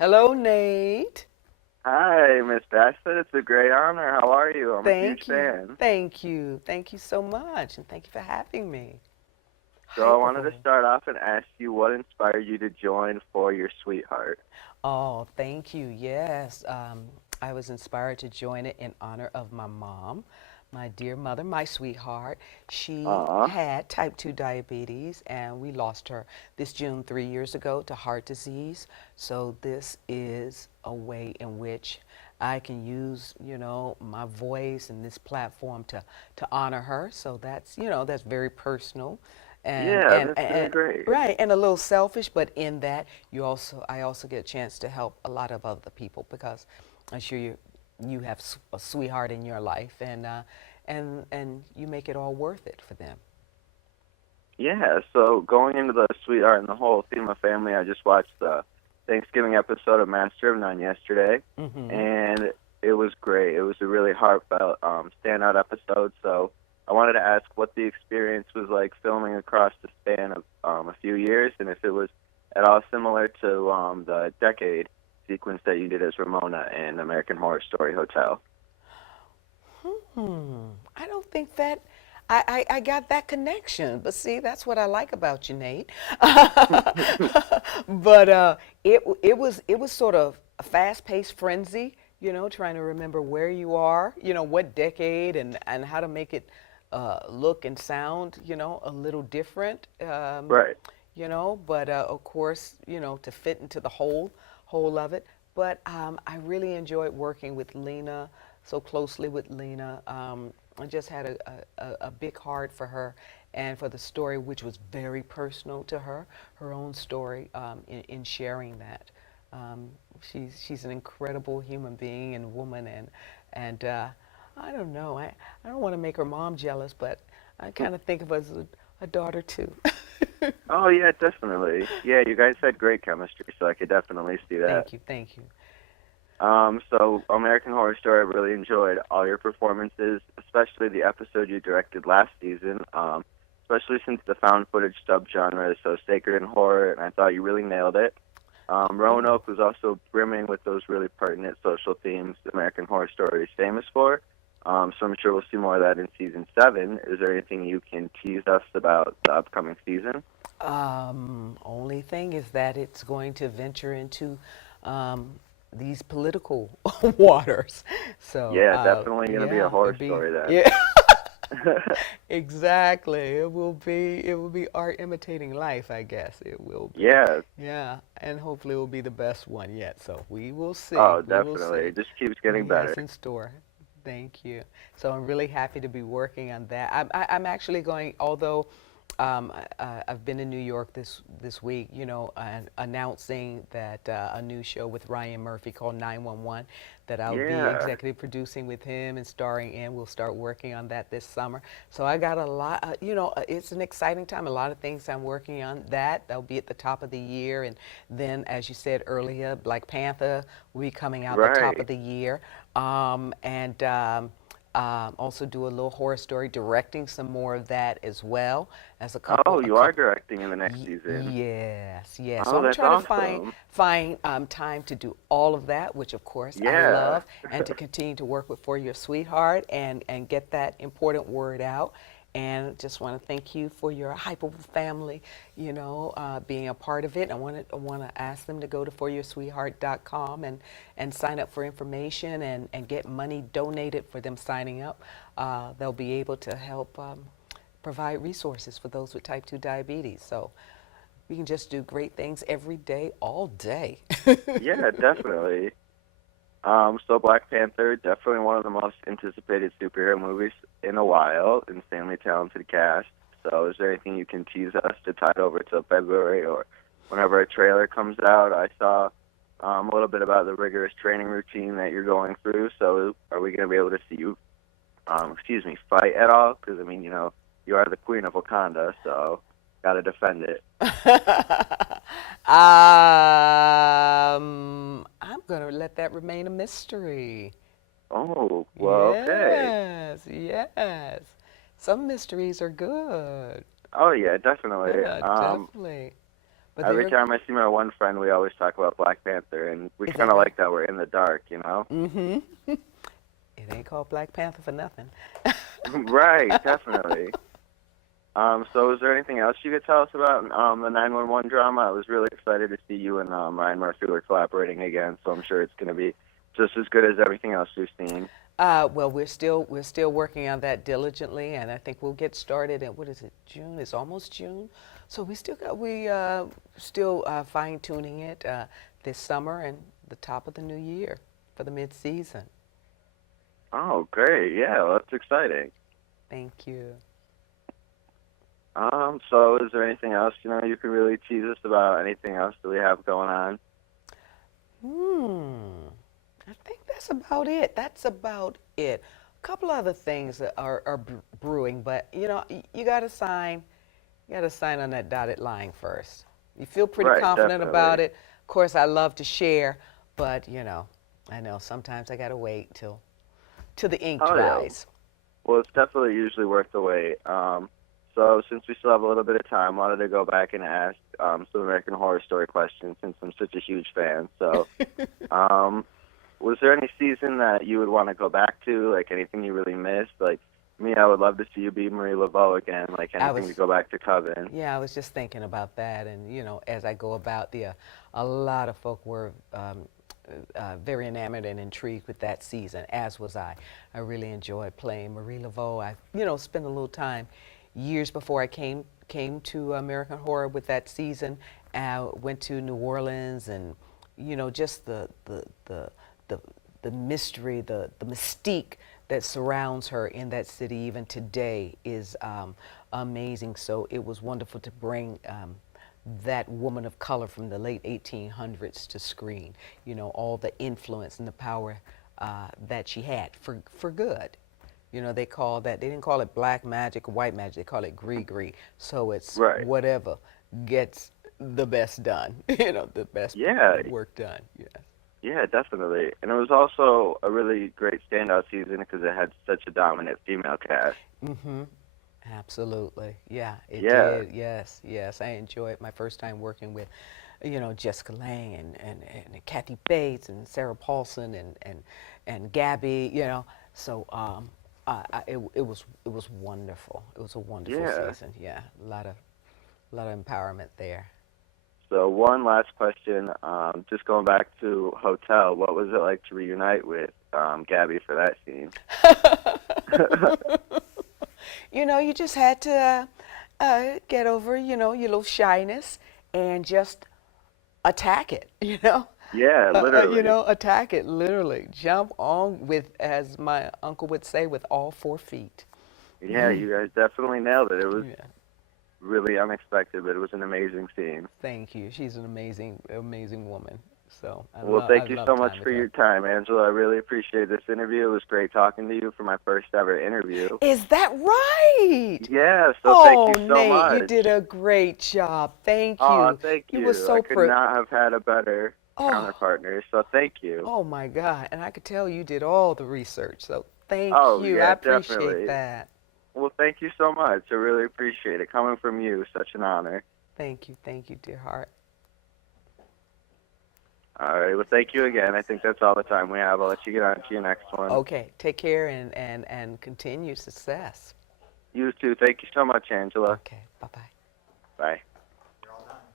Hello, Nate. Hi, Miss Bassett. It's a great honor. How are you? I'm a huge Thank you. fan. Thank you. Thank you so much. And thank you for having me. So I wanted to Hypable. start off and ask you what inspired you to join For Your Sweetheart. Oh, thank you. Yes. I was inspired to join it in honor of my mom, my dear mother, my sweetheart. She Aw, had type 2 diabetes, and we lost her this June 3 years ago to heart disease. So, this is a way in which I can use, my voice and this platform to honor her. So that's very personal, and yeah, and that's really and great. right, and a little selfish, but in that I also get a chance to help a lot of other people because I'm sure you have a sweetheart in your life, and you make it all worth it for them. Yeah, so going into the sweetheart and the whole theme of family, I just watched the Thanksgiving episode of Master of None yesterday, Hmm. and it was great. It was a really heartfelt, standout episode. So I wanted to ask what the experience was like filming across the span of a few years, and if it was at all similar to the decade sequence that you did as Ramona in American Horror Story Hotel. I don't think that I got that connection, but see, that's what I like about you, Nate. But it was sort of a fast-paced frenzy, trying to remember where you are, what decade, and how to make it look and sound, a little different, Right. but of course, to fit into the whole of it. But I really enjoyed working with Lena, so closely with Lena. I just had a big heart for her and for the story, which was very personal to her, her own story, in sharing that. Um, she's an incredible human being and woman, and I don't know. I don't want to make her mom jealous, but I kind of think of her as a daughter too. Oh yeah, definitely. Yeah, you guys had great chemistry, so I could definitely see that. Thank you, thank you. So American Horror Story, I really enjoyed all your performances, especially the episode you directed last season. Especially since the found footage subgenre is so sacred in horror, and I thought you really nailed it. Oh, Roanoke was also brimming with those really pertinent social themes American Horror Story is famous for. So I'm sure we'll see more of that in season 7. Is there anything you can tease us about the upcoming season? only thing is that it's going to venture into um, these political waters. So, Yeah, definitely going to be a yeah, horror it'd be story then. yeah, exactly. It will be art imitating life, I guess. It will be. Yeah. Yeah, and hopefully it will be the best one yet. So we will see. Oh, We will definitely. see It just keeps what getting he has better. in store. Thank you. So I'm really happy to be working on that. I'm actually going, although I've been in New York this week, and announcing that a new show with Ryan Murphy called 911 that I'll be Yeah. executive producing with him and starring in. We'll start working on that this summer. So I got a lot, it's an exciting time. A lot of things I'm working on. That'll be at the top of the year. And then, as you said earlier, Black Panther will be coming out the top of Right. the year. And also do a little horror story, directing some more of that as well as Oh, a you are couple. directing in the next season. Yes, yes. So Oh, I'm that's trying to find awesome. find time to do all of that, which of course I Yeah. love, and to continue to work with For Your Sweetheart and get that important word out. And just want to thank you for your Hypable family, being a part of it. I want to ask them to go to foryoursweetheart.com and sign up for information and get money donated for them signing up. They'll be able to help provide resources for those with type 2 diabetes. So we can just do great things every day, all day. Yeah, definitely. So Black Panther, definitely one of the most anticipated superhero movies in a while. Insanely talented cast. So is there anything you can tease us to tide over to February or whenever a trailer comes out? I saw a little bit about the rigorous training routine that you're going through. So are we going to be able to see you, fight at all? Because I mean, you are the queen of Wakanda, so got to defend it. I'm going to let that remain a mystery. Oh, well, okay. Yes, yes. Some mysteries are good. Oh yeah, definitely. Yeah, definitely. But Every there, time I see my one friend, we always talk about Black Panther, and we is kind that of right? like that we're in the dark, you know? Mm-hmm. It ain't called Black Panther for nothing. Right, definitely. So is there anything else you could tell us about the 911 drama? I was really excited to see you and Ryan Murphy were collaborating again, so I'm sure it's going to be just as good as everything else we've seen. Well, we're still working on that diligently, and I think we'll get started in what is it? June? It's almost June, so we still fine tuning it this summer and the top of the new year for the mid season. Oh, great. Yeah, well, that's exciting. Thank you. So is there anything else, you can really tease us about anything else that we have going on? I think that's about it. That's about it. A couple other things that are brewing, but you got to sign. You got to sign on that dotted line first. You feel pretty Right, confident definitely. about it. Of course, I love to share, but I know sometimes I got to wait till the ink Oh, yeah. dries. Well, it's definitely usually worth the wait. So since we still have a little bit of time, wanted to go back and ask some American Horror Story questions since I'm such a huge fan. So, um, was there any season that you would want to go back to? Like anything you really missed? Like me, I would love to see you be Marie Laveau again. Like I anything to was go back to Coven. Yeah, I was just thinking about that, and as I go about a lot of folk were very enamored and intrigued with that season, as was I. I really enjoyed playing Marie Laveau. I, spent a little time years before I came to American Horror with that season. Went to New Orleans, and just the the mystery, the mystique that surrounds her in that city even today is amazing. So it was wonderful to bring that woman of color from the late 1800s to screen. All the influence and the power that she had for good. They didn't call it black magic or white magic, they call it gris. So it's Right. whatever gets the best done, the best Yeah. work done. Yeah. Yeah, definitely. And it was also a really great standout season because it had such a dominant female cast. Mm-hmm. Absolutely. Yeah, it Yeah. did. Yes, yes. I enjoyed my first time working with, Jessica Lange and Kathy Bates and Sarah Paulson and Gabby, So it was wonderful. It was a wonderful Yeah. season. Yeah, a lot of empowerment there. So one last question, just going back to Hotel, what was it like to reunite with Gabby for that scene? You just had to get over, your little shyness and just attack it, Yeah, literally. attack it, literally. Jump on with, as my uncle would say, with all 4 feet. Yeah, you guys definitely nailed it. It was Yeah. really unexpected, but it was an amazing scene. Thank you. She's an amazing, amazing woman. So Well, I thank you love so much time for with your her. time, Angela. I really appreciate this interview. It was great talking to you for my first ever interview. Is that right? Yeah, so thank Oh, you so Nate, you much. did a great job. Thank Oh, you. thank You were you. I so could not have had a better oh, counterpartner, so thank you. oh my God. And I could tell you did all the research. So thank Oh, you. I yeah, appreciate definitely. that. Well, thank you so much. I really appreciate it. Coming from you, such an honor. Thank you. Thank you, dear heart. All right, well, thank you again. I think that's all the time we have. I'll let you get on to your next one. Okay. Take care and continue success. You too. Thank you so much, Angela. Okay. Bye bye. Bye.